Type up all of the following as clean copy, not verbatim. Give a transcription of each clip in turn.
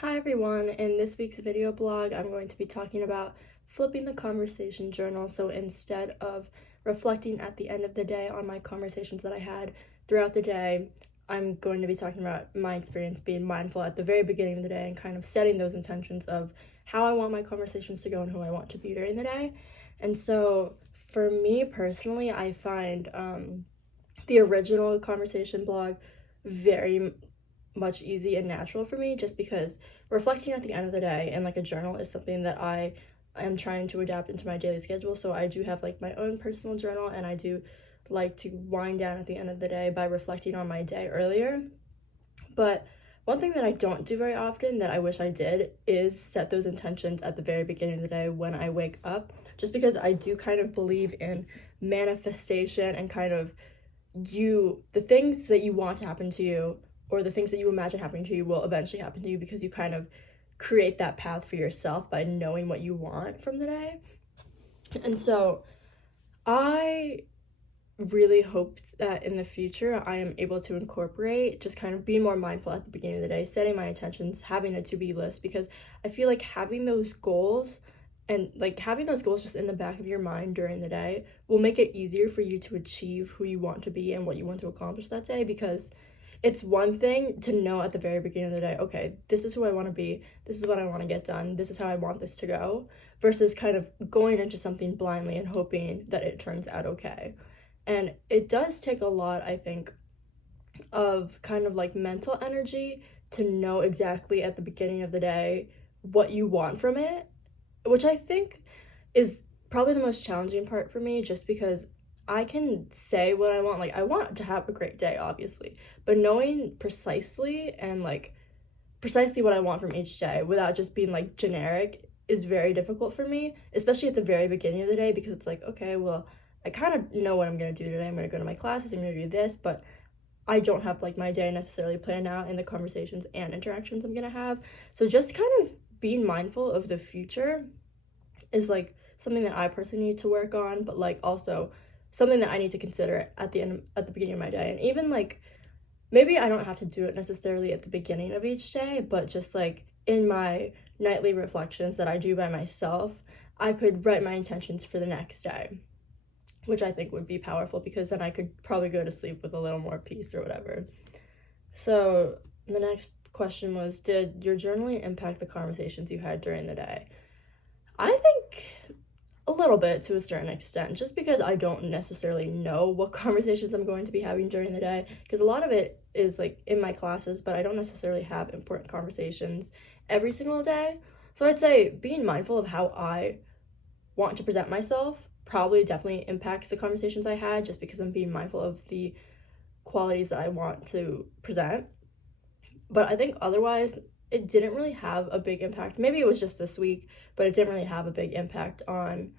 Hi everyone, in this week's video blog, I'm going to be talking about flipping the conversation journal. So instead of reflecting at the end of the day on my conversations that I had throughout the day, I'm going to be talking about my experience being mindful at the very beginning of the day and kind of setting those intentions of how I want my conversations to go and who I want to be during the day. And so for me personally, I find the original conversation blog very much easy and natural for me, just because reflecting at the end of the day and like a journal is something that I am trying to adapt into my daily schedule. So I do have like my own personal journal, and I do like to wind down at the end of the day by reflecting on my day earlier. But one thing that I don't do very often that I wish I did is set those intentions at the very beginning of the day when I wake up, just because I do kind of believe in manifestation and kind of the things that you want to happen to you, or the things that you imagine happening to you, will eventually happen to you because you kind of create that path for yourself by knowing what you want from the day. And so I really hope that in the future I am able to incorporate just kind of being more mindful at the beginning of the day, setting my intentions, having a to-be list, because I feel like having those goals just in the back of your mind during the day will make it easier for you to achieve who you want to be and what you want to accomplish that day. Because it's one thing to know at the very beginning of the day, okay, this is who I want to be, this is what I want to get done, this is how I want this to go, versus kind of going into something blindly and hoping that it turns out okay. And it does take a lot, I think, of kind of like mental energy to know exactly at the beginning of the day what you want from it, which I think is probably the most challenging part for me, just because I can say what I want. Like, I want to have a great day, obviously, but knowing precisely what I want from each day without just being like generic is very difficult for me, especially at the very beginning of the day, because it's like, okay, well, I kind of know what I'm going to do today. I'm going to go to my classes, I'm going to do this, but I don't have like my day necessarily planned out in the conversations and interactions I'm going to have. So just kind of being mindful of the future is like something that I personally need to work on, but like also something that I need to consider at the beginning of my day. And even like, maybe I don't have to do it necessarily at the beginning of each day, but just like in my nightly reflections that I do by myself, I could write my intentions for the next day, which I think would be powerful, because then I could probably go to sleep with a little more peace or whatever. So the next question was, did your journaling impact the conversations you had during the day? I think a little bit, to a certain extent, just because I don't necessarily know what conversations I'm going to be having during the day, because a lot of it is like in my classes, but I don't necessarily have important conversations every single day. So I'd say being mindful of how I want to present myself probably definitely impacts the conversations I had, just because I'm being mindful of the qualities that I want to present. But I think otherwise it didn't really have a big impact. Maybe it was just this week, but it didn't really have a big impact on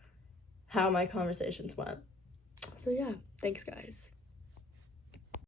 how my conversations went. So yeah, thanks guys.